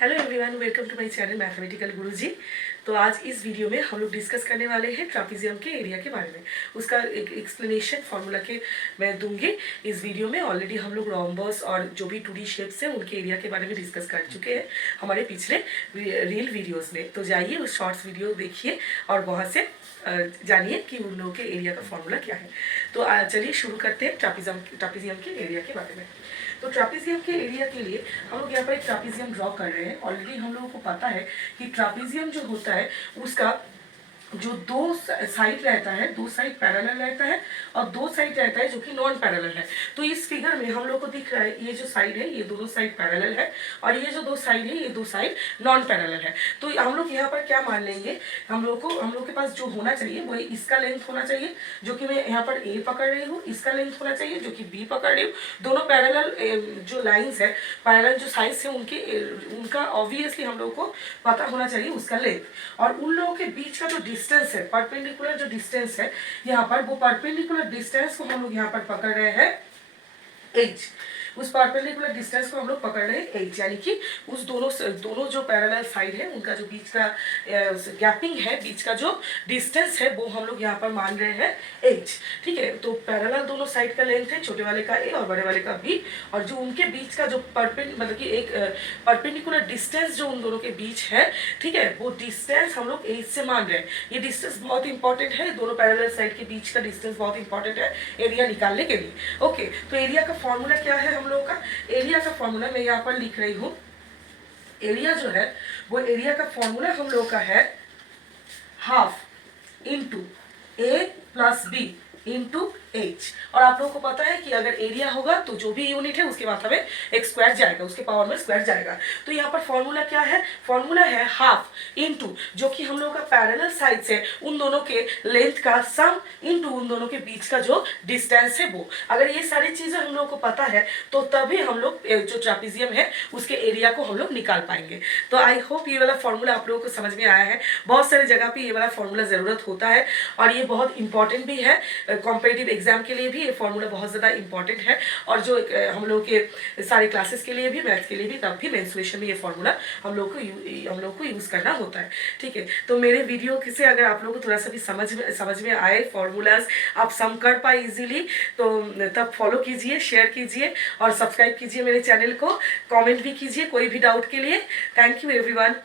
Hello everyone, welcome to my channel mathematical Guruji. तो आज इस वीडियो में हम लोग डिस्कस करने वाले हैं ट्रापीजियम के एरिया के बारे में। उसका एक एक्सप्लेनेशन फार्मूला के मैं दूंगी इस वीडियो में। ऑलरेडी हम लोग रोम्बस और जो भी 2D शेप्स हैं उनके एरिया के बारे में डिस्कस कर चुके हैं हमारे पिछले रील वीडियोज़ में। तो जाइए उस शॉर्ट्स वीडियो देखिए और वहाँ से जानिए कि उन लोगों के एरिया का फॉर्मूला क्या है। तो चलिए शुरू करते हैं ट्रापीजियम के एरिया के बारे में। तो ट्रापीजियम के एरिया के लिए हम लोग यहाँ पर एक ट्रापीजियम ड्रॉ कर रहे हैं। ऑलरेडी हम लोगों को पता है कि ट्रापीजियम जो होता है उसका जो दो साइड रहता है, दो साइड पैरेलल रहता है और दो साइड रहता है जो कि नॉन पैरेलल है। तो इस फिगर में हम लोग को दिख रहा है ये जो साइड है ये दोनों साइड पैरेलल है और ये जो दो साइड है ये दो साइड नॉन पैरेलल है। तो हम लोग यहाँ पर क्या मान लेंगे, हम लोग के पास जो होना चाहिए वो इसका लेंथ होना चाहिए जो कि मैं यहाँ पर ए पकड़ रही हूँ, इसका लेंथ होना चाहिए जो कि बी पकड़ रही हूँ। दोनों पैरेलल जो लाइन्स है, पैरेलल जो साइड्स है उनका ऑब्वियसली हम लोग को पता होना चाहिए उसका लेंथ। और उन लोगों के बीच का जो डिस्टेंस है, परपेंडिकुलर जो डिस्टेंस है यहाँ पर, वो परपेंडिकुलर डिस्टेंस को हम लोग यहाँ पर पकड़ रहे हैं h। उस परपेंडिकुलर डिस्टेंस को हम लोग पकड़ रहे हैं h, यानी कि उस दोनों जो पैरेलल साइड है उनका जो बीच का गैपिंग है, बीच का जो डिस्टेंस है वो हम लोग यहाँ पर मान रहे हैं h। ठीक है, तो पैरेलल दोनों साइड का लेंथ है, छोटे वाले का a और बड़े वाले का b, और जो उनके बीच का जो मतलब कि एक परपेंडिकुलर डिस्टेंस जो उन दोनों के बीच है, ठीक है, वो डिस्टेंस हम लोग h से मान रहे हैं। ये डिस्टेंस बहुत इंपॉर्टेंट है, दोनों पैरेलल साइड के बीच का डिस्टेंस बहुत इंपॉर्टेंट है एरिया निकालने के लिए। ओके, तो एरिया का फॉर्मूला क्या है हम लोगों का? एरिया का फॉर्मूला मैं यहाँ पर लिख रही हूँ। एरिया जो है वो एरिया का फॉर्मूला हम लोगों का है हाफ इंटू ए प्लस बी इंटू एच। और आप लोगों को पता है कि अगर एरिया होगा तो जो भी यूनिट है उसके बाद हमें एक स्क्वायर जाएगा, उसके पावर में स्क्वायर जाएगा। तो यहाँ पर फॉर्मूला क्या है? फॉर्मूला है हाफ इंटू जो कि हम लोगों का पैरेलल साइड्स है उन दोनों के लेंथ का सम इंटू उन दोनों के बीच का जो डिस्टेंस है वो। अगर ये सारी चीजें हम लोग को पता है तो तभी हम लोग जो ट्रापीजियम है उसके एरिया को हम लोग निकाल पाएंगे। तो आई होप ये वाला फॉर्मूला आप लोगों को समझ में आया है। बहुत सारी जगह पे ये वाला फॉर्मूला जरूरत होता है और ये बहुत इंपॉर्टेंट भी है। कॉम्पिटिटिव एग्जाम के लिए भी ये फॉर्मूला बहुत ज़्यादा इंपॉर्टेंट है और जो हम लोग के सारे क्लासेस के लिए भी, मैथ्स के लिए भी, तब भी मेंस्ट्रुएशन में ये फॉर्मूला हम लोग को यूज़ करना होता है। ठीक है, तो मेरे वीडियो से अगर आप लोग को थोड़ा सा भी समझ में आए, फॉर्मूलाज आप सम कर पाए इजीली, तो तब फॉलो कीजिए, शेयर कीजिए और सब्सक्राइब कीजिए मेरे चैनल को। कॉमेंट भी कीजिए कोई भी डाउट के लिए। Thank you everyone.